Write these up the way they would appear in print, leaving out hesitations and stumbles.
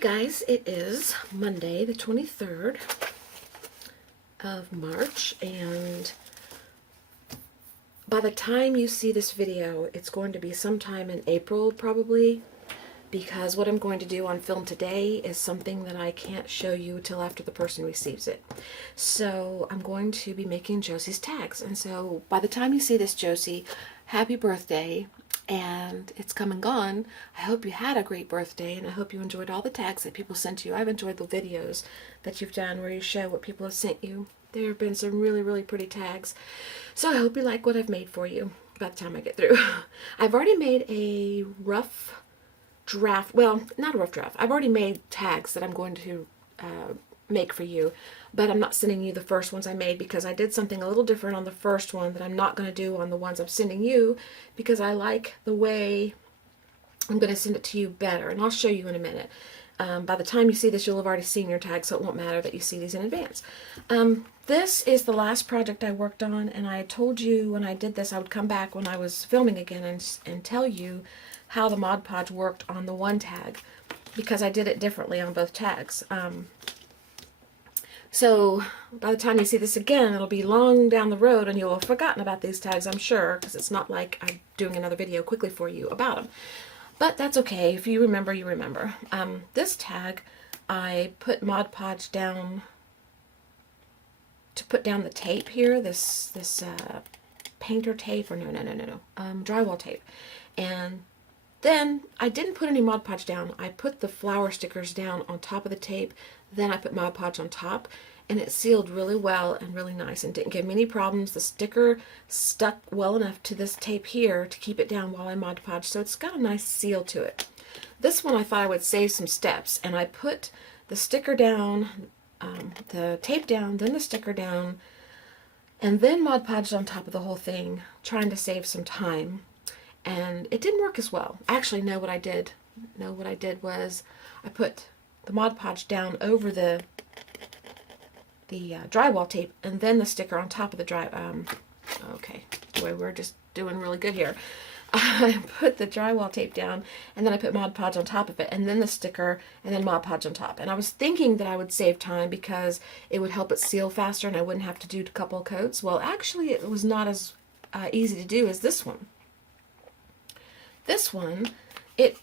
Guys, it is Monday the 23rd of March, and by the time you see this video, it's going to be sometime in April probably, because what I'm going to do on film today is something that I can't show you till after the person receives it. So I'm going to be making Josie's tags, and so by the time you see this, Josie, happy birthday. And it's come and gone. I hope you had a great birthday, and I hope you enjoyed all the tags that people sent you. I've enjoyed the videos that you've done where you show what people have sent you. There have been some really, really pretty tags. So I hope you like what I've made for you by the time I get through. I've already made a rough draft. Well, not a rough draft. I've already made tags that I'm going to make for you, but I'm not sending you the first ones I made because I did something a little different on the first one that I'm not going to do on the ones I'm sending you, because I like the way I'm going to send it to you better, and I'll show you in a minute. By the time you see this, you'll have already seen your tags, so it won't matter that you see these in advance. This is the last project I worked on, and I told you when I did this I would come back when I was filming again and tell you how the Mod Podge worked on the one tag, because I did it differently on both tags. So by the time you see this again, it'll be long down the road and you'll have forgotten about these tags, I'm sure, because it's not like I'm doing another video quickly for you about them. But that's okay. If you remember, you remember. This tag, I put Mod Podge down to put down the tape here, this painter tape, or no, drywall tape. And then I didn't put any Mod Podge down. I put the flower stickers down on top of the tape. Then I put Mod Podge on top, and it sealed really well and really nice and didn't give me any problems. The sticker stuck well enough to this tape here to keep it down while I Mod Podge, so it's got a nice seal to it. This one I thought I would save some steps, and I put the sticker down, the tape down, then the sticker down, and then Mod Podged on top of the whole thing, trying to save some time. And it didn't work as well. Actually, no, what I did was I put the Mod Podge down over the drywall tape, and then the sticker on top of the okay, boy, we're just doing really good here. I put the drywall tape down, and then I put Mod Podge on top of it, and then the sticker, and then Mod Podge on top. And I was thinking that I would save time because it would help it seal faster and I wouldn't have to do a couple coats. Well, actually, it was not as easy to do as this one. This one, it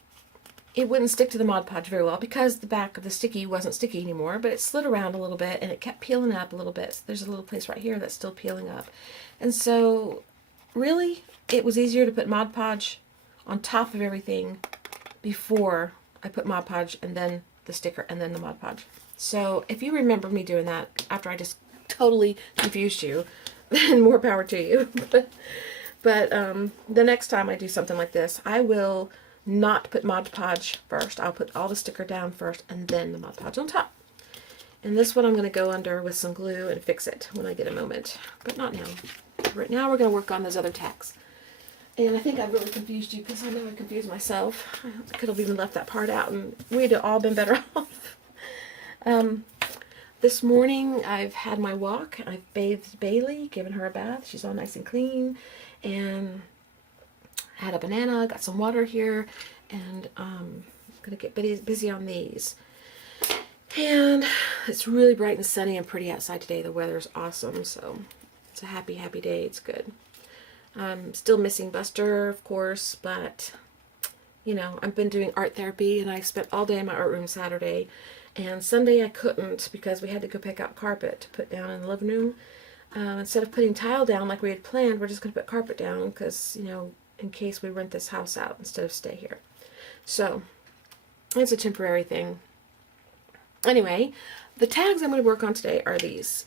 wouldn't stick to the Mod Podge very well because the back of the sticky wasn't sticky anymore, but it slid around a little bit and it kept peeling up a little bit. So there's a little place right here that's still peeling up. And so really it was easier to put Mod Podge on top of everything before I put Mod Podge and then the sticker and then the Mod Podge. So if you remember me doing that after I just totally confused you, then more power to you. But the next time I do something like this, I will not put Mod Podge first. I'll put all the sticker down first and then the Mod Podge on top. And this one I'm going to go under with some glue and fix it when I get a moment. But not now. Right now we're going to work on those other tacks. And I think I've really confused you because I know I confused myself. I could have even left that part out and we'd have all been better off. This morning I've had my walk. I've bathed Bailey, given her a bath. She's all nice and clean. And I had a banana, got some water here, and I'm going to get busy on these. And it's really bright and sunny and pretty outside today. The weather's awesome, so it's a happy, happy day. It's good. I'm still missing Buster, of course, but, you know, I've been doing art therapy, and I spent all day in my art room Saturday. And Sunday I couldn't because we had to go pick out carpet to put down in the living room. Instead of putting tile down like we had planned, we're just going to put carpet down because, you know, in case we rent this house out instead of stay here. So, it's a temporary thing. Anyway, the tags I'm going to work on today are these.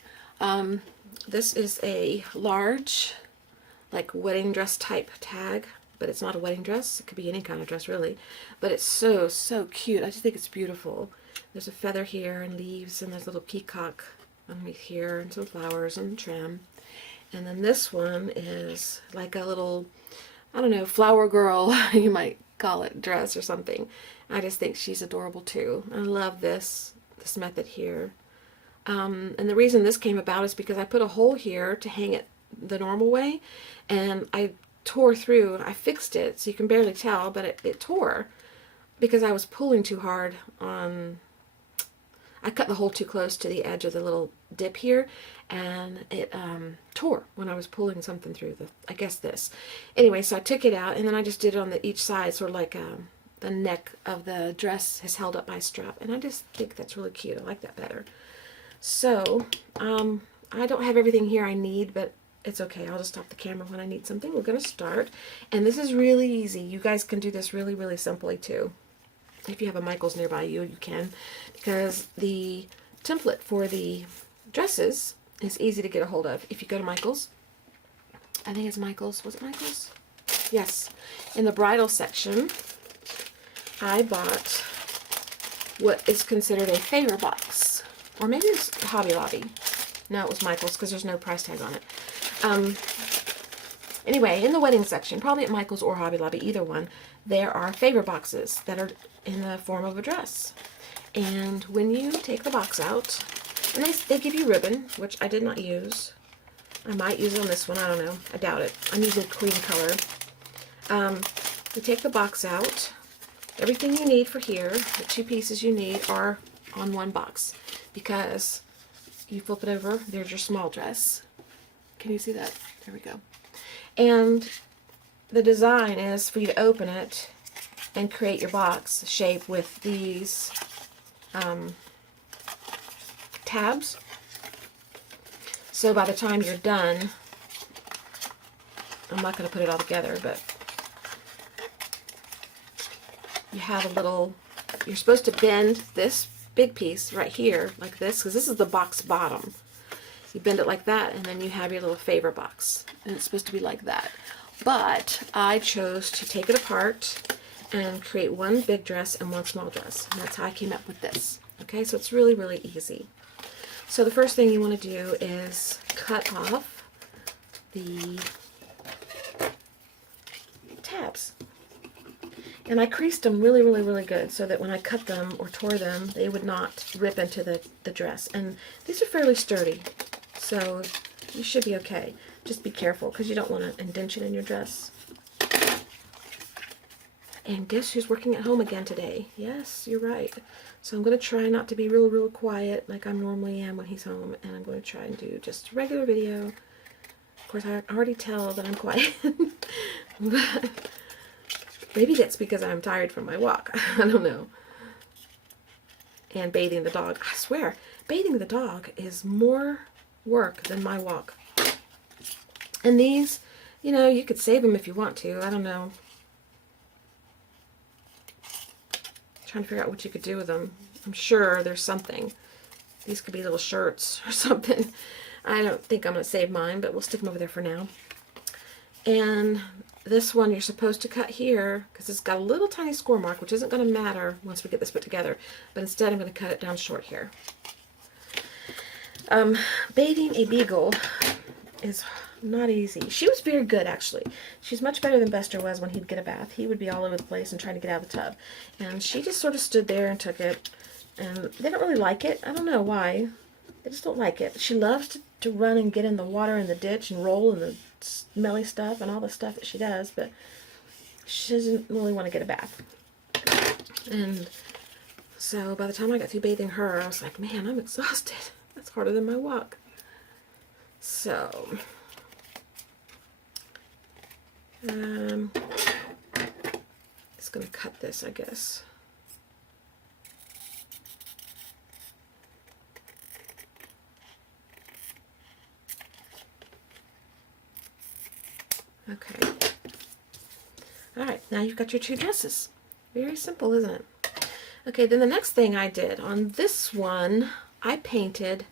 This is a large, like wedding dress type tag, but it's not a wedding dress. It could be any kind of dress, really. But it's so, so cute. I just think it's beautiful. There's a feather here and leaves, and there's a little peacock underneath here, and some flowers and trim. And then this one is like a little, I don't know, flower girl, you might call it, dress or something. I just think she's adorable too. I love this method here. And the reason this came about is because I put a hole here to hang it the normal way, and I tore through. I fixed it so you can barely tell, but it tore. because I was pulling too hard on, I cut the hole too close to the edge of the little dip here, and it tore when I was pulling something through the, I guess this. Anyway, so I took it out, and then I just did it on the each side, sort of like the neck of the dress is held up by a strap, and I just think that's really cute. I like that better. So, I don't have everything here I need, but it's okay. I'll just stop the camera when I need something. We're going to start, and this is really easy. You guys can do this really, really simply too. If you have a Michaels nearby you, you can, because the template for the dresses is easy to get a hold of. If you go to Michaels, I think it's Michaels. Was it Michaels? Yes. In the bridal section, I bought what is considered a favor box, or maybe it's Hobby Lobby. No, it was Michaels because there's no price tag on it. Anyway, in the wedding section, probably at Michaels or Hobby Lobby, either one, there are favor boxes that are in the form of a dress. And when you take the box out, and they give you ribbon, which I did not use. I might use it on this one, I don't know. I doubt it. I'm using cream color. You take the box out. Everything you need for here, the 2 pieces you need, are on one box. Because you flip it over, there's your small dress. Can you see that? There we go. And the design is for you to open it and create your box shape with these tabs. So by the time you're done, I'm not going to put it all together, but you have a little, you're supposed to bend this big piece right here like this, because this is the box bottom. You bend it like that, and then you have your little favor box, and it's supposed to be like that. But I chose to take it apart and create one big dress and one small dress, and that's how I came up with this. Okay, so it's really, really easy. So the first thing you want to do is cut off the tabs. And I creased them really, really, really good so that when I cut them or tore them, they would not rip into the dress. And these are fairly sturdy, so you should be okay. Just be careful because you don't want to indent it in your dress. And guess who's working at home again today? Yes, you're right. So I'm going to try not to be real, real quiet like I normally am when he's home. And I'm going to try and do just a regular video. Of course, I already tell that I'm quiet. But maybe that's because I'm tired from my walk. I don't know. And bathing the dog. I swear, bathing the dog is more work than my walk. And these, you know, you could save them if you want to. I don't know. Trying to figure out what you could do with them. I'm sure there's something. These could be little shirts or something. I don't think I'm going to save mine, but we'll stick them over there for now. And this one you're supposed to cut here because it's got a little tiny score mark, which isn't going to matter once we get this put together. But instead I'm going to cut it down short here. Bathing a beagle is not easy. She was very good, actually. She's much better than Buster was when he'd get a bath. He would be all over the place and trying to get out of the tub. And she just sort of stood there and took it. And they don't really like it. I don't know why. They just don't like it. She loves to run and get in the water in the ditch and roll in the smelly stuff and all the stuff that she does, but she doesn't really want to get a bath. And so by the time I got through bathing her, I was like, man, I'm exhausted. That's harder than my walk. So just going to cut this, I guess. Okay. Alright, now you've got your 2 dresses. Very simple, isn't it? Okay, then the next thing I did on this one, I painted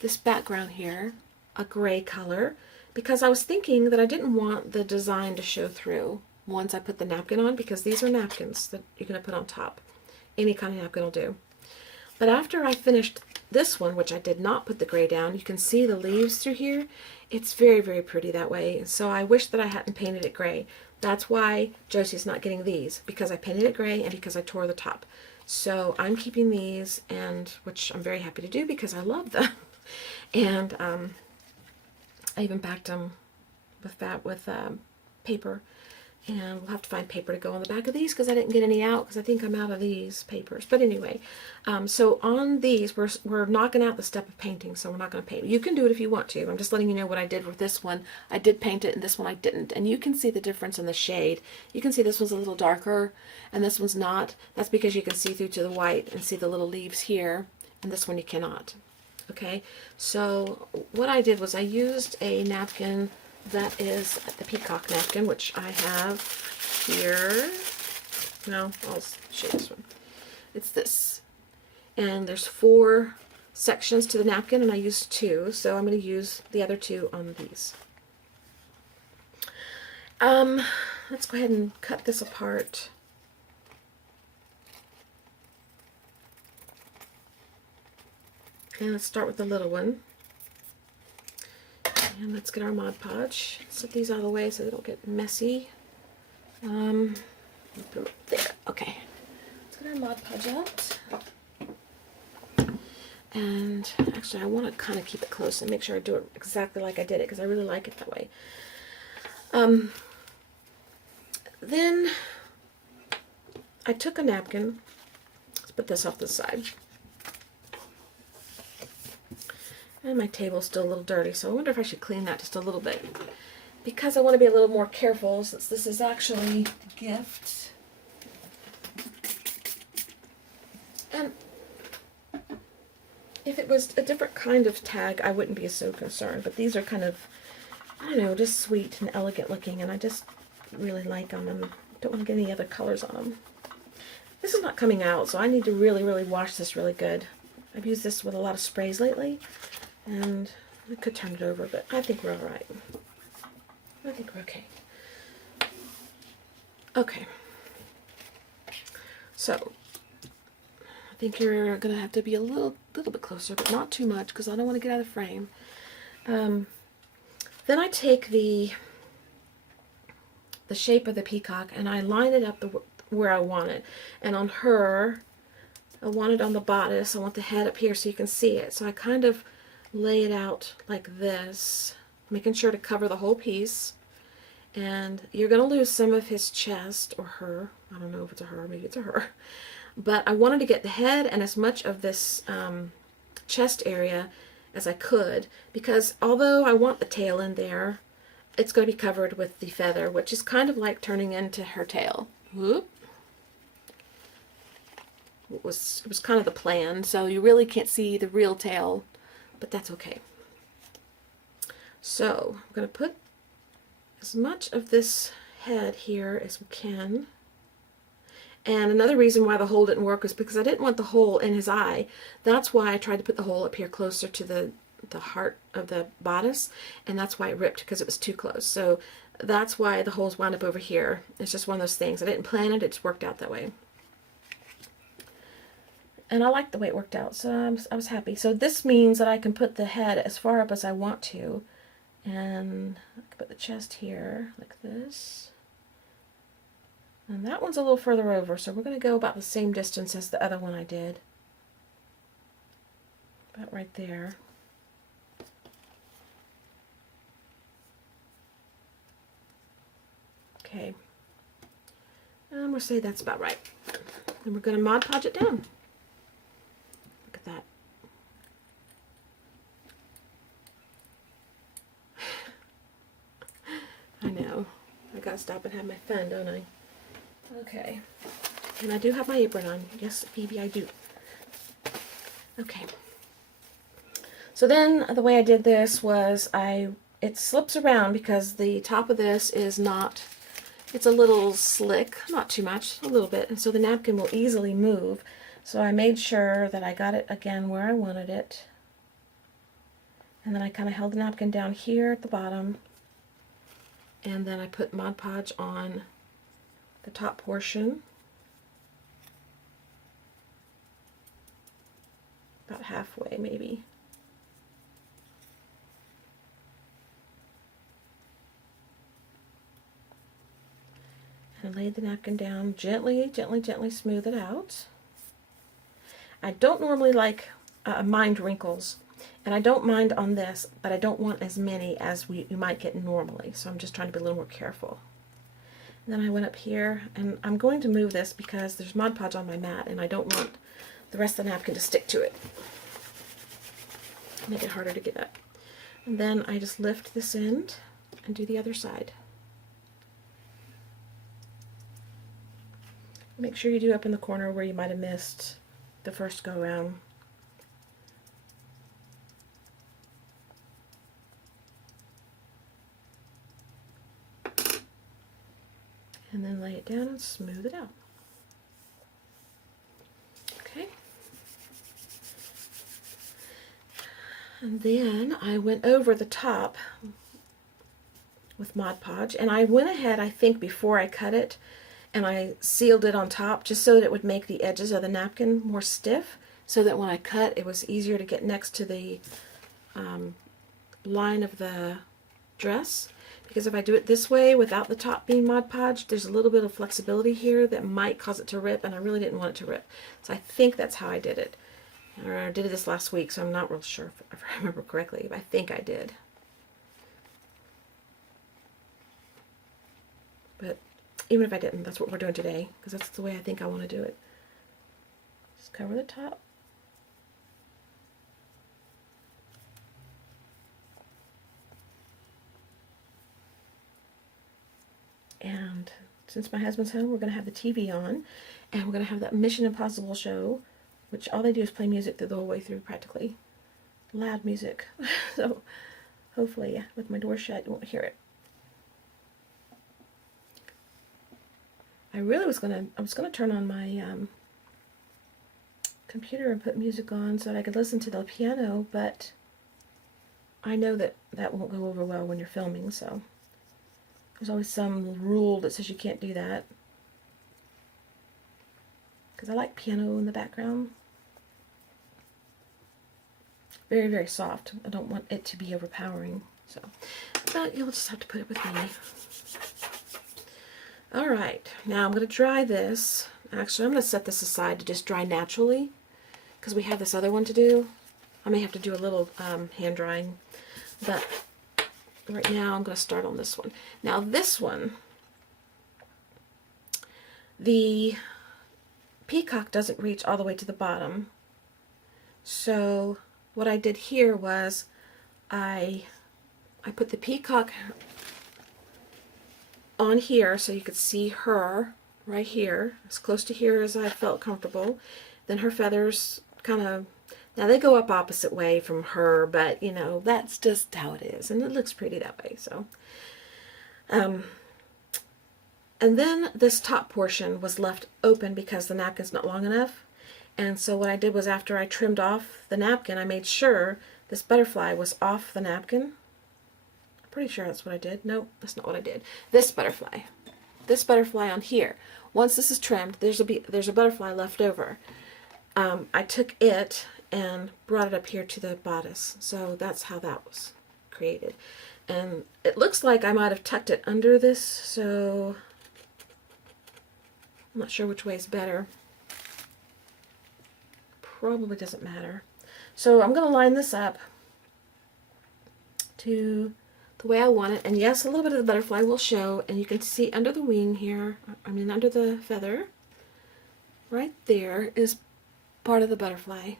this background here a gray color because I was thinking that I didn't want the design to show through once I put the napkin on, because these are napkins that you're going to put on top. Any kind of napkin will do. But after I finished this one, which I did not put the gray down, you can see the leaves through here. It's very, very pretty that way. So I wish that I hadn't painted it gray. That's why Josie's not getting these, because I painted it gray and because I tore the top. So I'm keeping these, and which I'm very happy to do because I love them. And I even backed them with paper. And we'll have to find paper to go on the back of these because I didn't get any out because I think I'm out of these papers. But anyway, so on these, we're knocking out the step of painting, so we're not going to paint. You can do it if you want to. I'm just letting you know what I did with this one. I did paint it, and this one I didn't. And you can see the difference in the shade. You can see this one's a little darker, and this one's not. That's because you can see through to the white and see the little leaves here, and this one you cannot. Okay, so what I did was I used a napkin that is the peacock napkin, which I have here. No, I'll show you this one. It's this. And there's 4 sections to the napkin, and I used 2, so I'm going to use the other 2 on these. Let's go ahead and cut this apart. And let's start with the little one. And let's get our Mod Podge. Set these out of the way so they don't get messy. Put them up there. Okay. Let's get our Mod Podge out. And actually, I want to kind of keep it close and make sure I do it exactly like I did it because I really like it that way. Then I took a napkin. Let's put this off the side. And my table's still a little dirty, so I wonder if I should clean that just a little bit. Because I want to be a little more careful, since this is actually a gift. And if it was a different kind of tag, I wouldn't be so concerned. But these are kind of, I don't know, just sweet and elegant looking, and I just really like them, and don't want to get any other colors on them. This is not coming out, so I need to really, really wash this really good. I've used this with a lot of sprays lately. And I could turn it over, but I think we're all right. I think we're okay. Okay. So, I think you're going to have to be a little bit closer, but not too much, because I don't want to get out of the frame. Then I take the shape of the peacock, and I line it up where I want it. And on her, I want it on the bodice. I want the head up here so you can see it. So I kind of lay it out like this, making sure to cover the whole piece. And you're going to lose some of his chest, or her. I don't know if it's a her, maybe it's a her. But I wanted to get the head and as much of this chest area as I could, because although I want the tail in there, it's going to be covered with the feather, which is kind of like turning into her tail. Whoop. It was kind of the plan, so you really can't see the real tail, but that's okay. So I'm going to put as much of this head here as we can. And another reason why the hole didn't work is because I didn't want the hole in his eye. That's why I tried to put the hole up here closer to the heart of the bodice, and that's why it ripped, because it was too close. So that's why the holes wound up over here. It's just one of those things. I didn't plan it, it just worked out that way. And I liked the way it worked out, so I was happy. So this means that I can put the head as far up as I want to. And I can put the chest here, like this. And that one's a little further over, so we're going to go about the same distance as the other one I did. About right there. Okay. And we'll say that's about right. And we're going to Mod Podge it down. Look at that. I know. I gotta stop and have my fun, don't I? Okay. And I do have my apron on. Yes, Phoebe, I do. Okay. So then the way I did this was it slips around because the top of this is not, it's a little slick, not too much, a little bit, and so the napkin will easily move. So I made sure that I got it again where I wanted it. And then I kind of held the napkin down here at the bottom. And then I put Mod Podge on the top portion. About halfway, maybe. And I laid the napkin down, gently, gently, gently smooth it out. I don't normally mind wrinkles, and I don't mind on this, but I don't want as many as you might get normally, so I'm just trying to be a little more careful. Then I went up here, and I'm going to move this because there's Mod Podge on my mat, and I don't want the rest of the napkin to stick to it. Make it harder to get up. And then I just lift this end and do the other side. Make sure you do up in the corner where you might have missed the first go around. And then lay it down and smooth it out. Okay. And then I went over the top with Mod Podge, and I went ahead, I think, before I cut it, and I sealed it on top just so that it would make the edges of the napkin more stiff, so that when I cut it was easier to get next to the line of the dress. Because if I do it this way without the top being Mod Podge, there's a little bit of flexibility here that might cause it to rip, and I really didn't want it to rip. So I think that's how I did it. Or I did it this last week, so I'm not real sure if I remember correctly, but I think I did. But even if I didn't, that's what we're doing today, because that's the way I think I want to do it. Just cover the top. And since my husband's home, we're going to have the TV on, and we're going to have that Mission Impossible show, which all they do is play music the whole way through, practically. Loud music. So hopefully with my door shut you won't hear it. I was gonna turn on my computer and put music on so that I could listen to the piano, but I know that that won't go over well when you're filming, so there's always some rule that says you can't do that. Because I like piano in the background. Very, very soft. I don't want it to be overpowering. So, but you'll just have to put it with me. Alright, now I'm going to dry this. Actually, I'm going to set this aside to just dry naturally, because we have this other one to do. I may have to do a little hand drying, but right now I'm going to start on this one. Now this one, the peacock doesn't reach all the way to the bottom. So what I did here was I put the peacock on here so you could see her right here, as close to here as I felt comfortable. Then her feathers kind of, now they go up opposite way from her, but you know, that's just how it is, and it looks pretty that way. So and then this top portion was left open because the napkin's not long enough. And so what I did was, after I trimmed off the napkin, I made sure this butterfly was off the napkin. I'm pretty sure that's what I did. Nope, that's not what I did. This butterfly on here. Once this is trimmed, there's a butterfly left over. I took it and brought it up here to the bodice. So that's how that was created. And it looks like I might have tucked it under this, so I'm not sure which way is better. Probably doesn't matter. So I'm going to line this up to the way I want it. And yes, a little bit of the butterfly will show, and you can see under the wing here, under the feather, right there is part of the butterfly.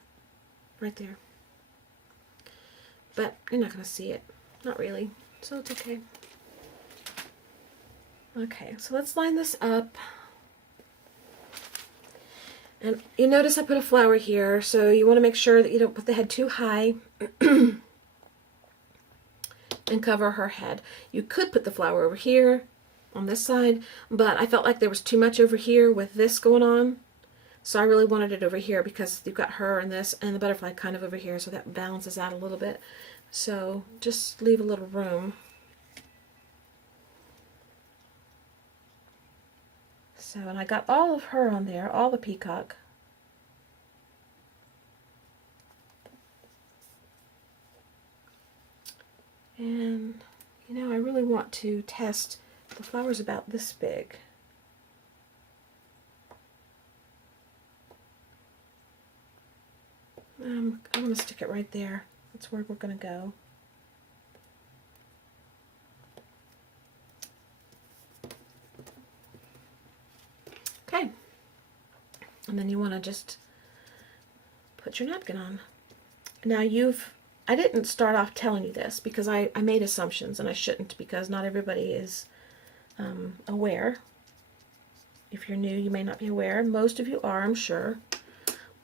Right there. But you're not going to see it. Not really. So it's okay. Okay, so let's line this up. And you notice I put a flower here, so you want to make sure that you don't put the head too high and cover her head. You could put the flower over here on this side, but I felt like there was too much over here with this going on. So I really wanted it over here because you've got her and this and the butterfly kind of over here, so that balances out a little bit. So just leave a little room. So, and I got all of her on there, all the peacock. And, you know, I really want to test the flowers about this big. I'm going to stick it right there. That's where we're going to go. And then you want to just put your napkin on. Now I didn't start off telling you this because I made assumptions, and I shouldn't, because not everybody is aware. If you're new, you may not be aware. Most of you are, I'm sure.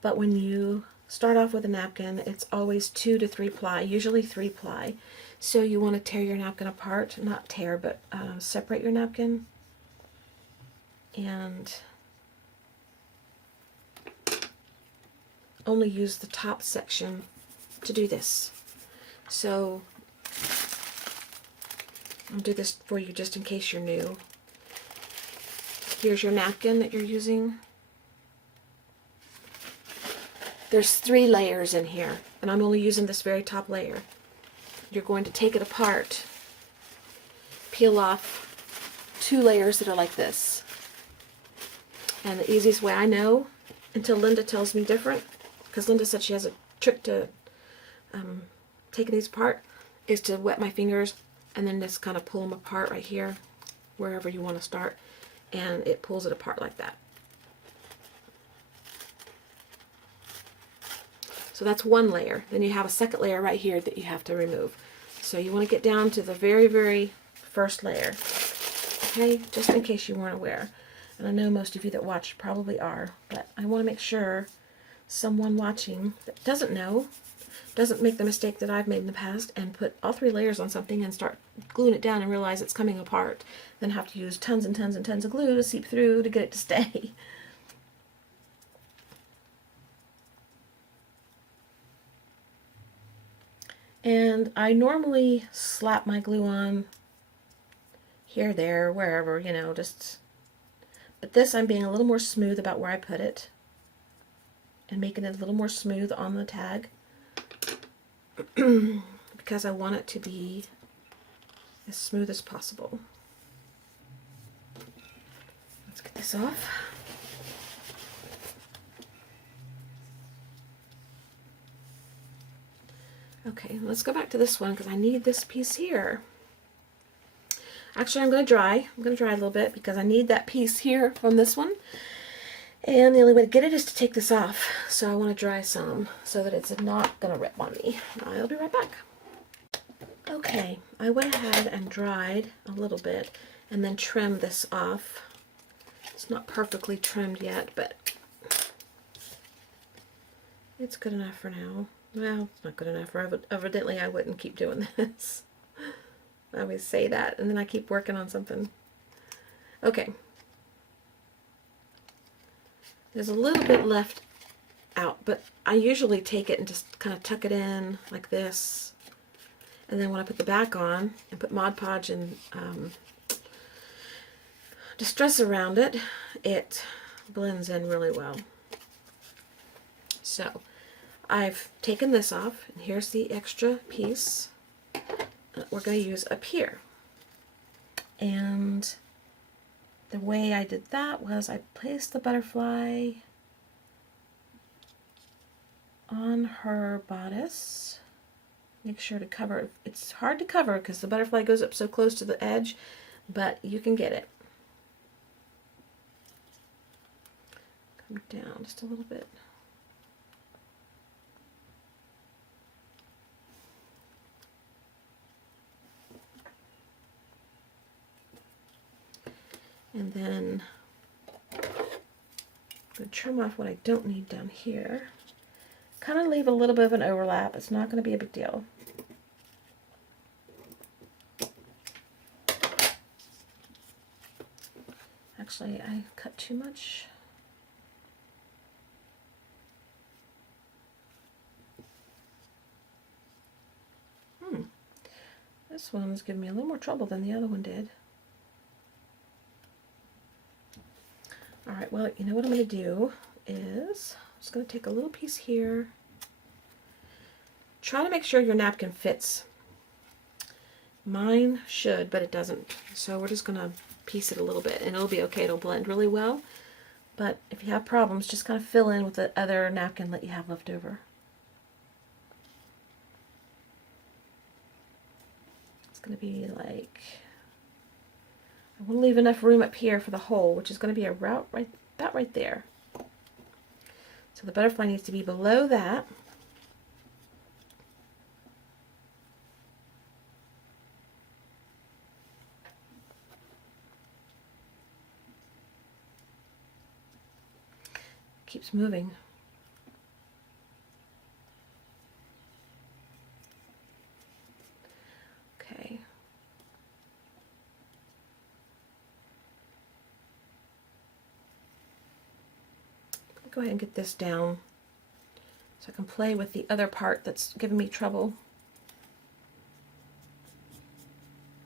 But when you start off with a napkin, it's always 2 to 3 ply, usually 3 ply. So you want to tear your napkin apart, not tear, but separate your napkin. And only use the top section to do this. So I'll do this for you just in case you're new. Here's your napkin that you're using. There's 3 layers in here, and I'm only using this very top layer. You're going to take it apart, peel off 2 layers that are like this. And the easiest way I know, until Linda tells me different, because Linda said she has a trick to taking these apart, is to wet my fingers and then just kind of pull them apart right here, wherever you want to start, and it pulls it apart like that. So that's 1 layer. Then you have a second layer right here that you have to remove. So you want to get down to the very, very first layer. Okay, just in case you weren't aware. And I know most of you that watch probably are, but I want to make sure someone watching that doesn't know doesn't make the mistake that I've made in the past and put all 3 layers on something and start gluing it down and realize it's coming apart. Then have to use tons and tons and tons of glue to seep through to get it to stay. And I normally slap my glue on here, there, wherever, you know, just... But this, I'm being a little more smooth about where I put it and making it a little more smooth on the tag because I want it to be as smooth as possible. Let's get this off. Okay, let's go back to this one because I need this piece here. Actually, I'm going to dry a little bit because I need that piece here from this one. And the only way to get it is to take this off. So I want to dry some so that it's not going to rip on me. I'll be right back. Okay, I went ahead and dried a little bit and then trimmed this off. It's not perfectly trimmed yet, but it's good enough for now. Well, it's not good enough. Evidently, I wouldn't keep doing this. I always say that, and then I keep working on something. Okay. There's a little bit left out, but I usually take it and just kind of tuck it in like this. And then when I put the back on and put Mod Podge and Distress around it, it blends in really well. So I've taken this off, and here's the extra piece that we're going to use up here. And the way I did that was I placed the butterfly on her bodice. Make sure to cover it. It's hard to cover because the butterfly goes up so close to the edge, but you can get it. Come down just a little bit. And then I'm going to trim off what I don't need down here. Kind of leave a little bit of an overlap. It's not going to be a big deal. Actually, I cut too much. This one's giving me a little more trouble than the other one did. Alright, well, you know what I'm going to do is I'm just going to take a little piece here. Try to make sure your napkin fits. Mine should, but it doesn't. So we're just going to piece it a little bit, and it'll be okay. It'll blend really well. But if you have problems, just kind of fill in with the other napkin that you have left over. It's going to be like... I want to leave enough room up here for the hole, which is going to be about right there. So the butterfly needs to be below that. Keeps moving. Okay. Go ahead and get this down so I can play with the other part that's giving me trouble.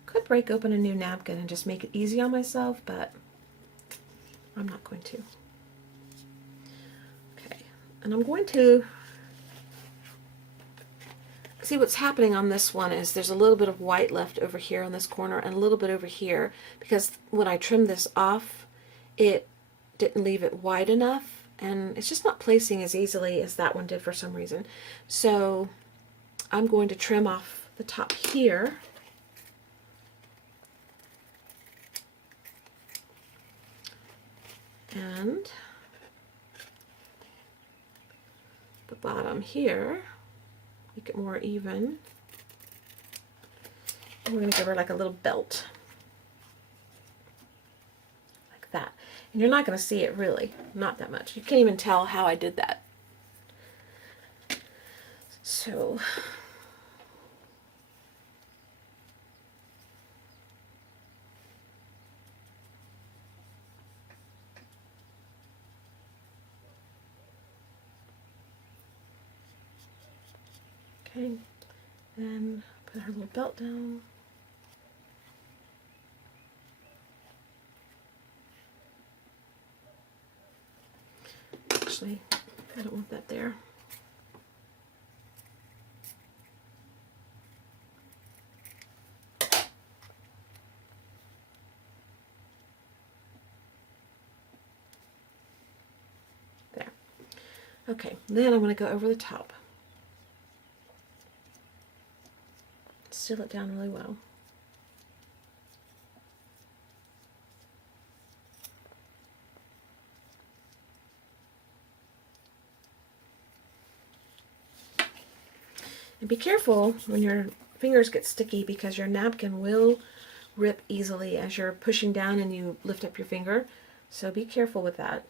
Could break open a new napkin and just make it easy on myself, but I'm not going to. Okay, and I'm going to see what's happening on this one is there's a little bit of white left over here on this corner and a little bit over here because when I trimmed this off, it didn't leave it wide enough. And it's just not placing as easily as that one did for some reason. So I'm going to trim off the top here. And the bottom here, make it more even. And we're going to give her like a little belt. Like that. And you're not going to see it really, not that much. You can't even tell how I did that. So, okay, then put her little belt down. Actually, I don't want that there. There. Okay, then I'm going to go over the top. Seal it down really well. And be careful when your fingers get sticky because your napkin will rip easily as you're pushing down and you lift up your finger. So be careful with that.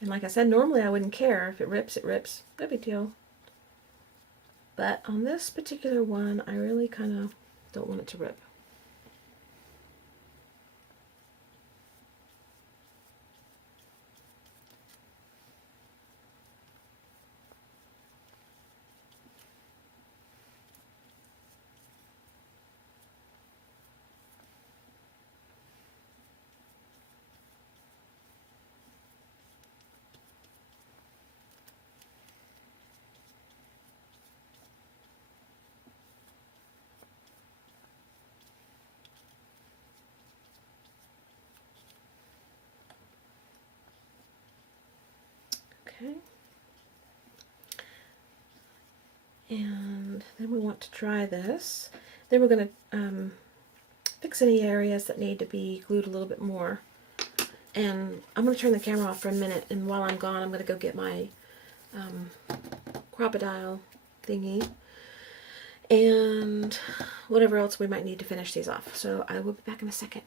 And like I said, normally I wouldn't care. If it rips, it rips. No big deal. But on this particular one, I really kind of don't want it to rip. Okay. And then we want to dry this. Then we're going to fix any areas that need to be glued a little bit more. And I'm going to turn the camera off for a minute, and while I'm gone, I'm going to go get my crocodile thingy and whatever else we might need to finish these off. So I will be back in a second.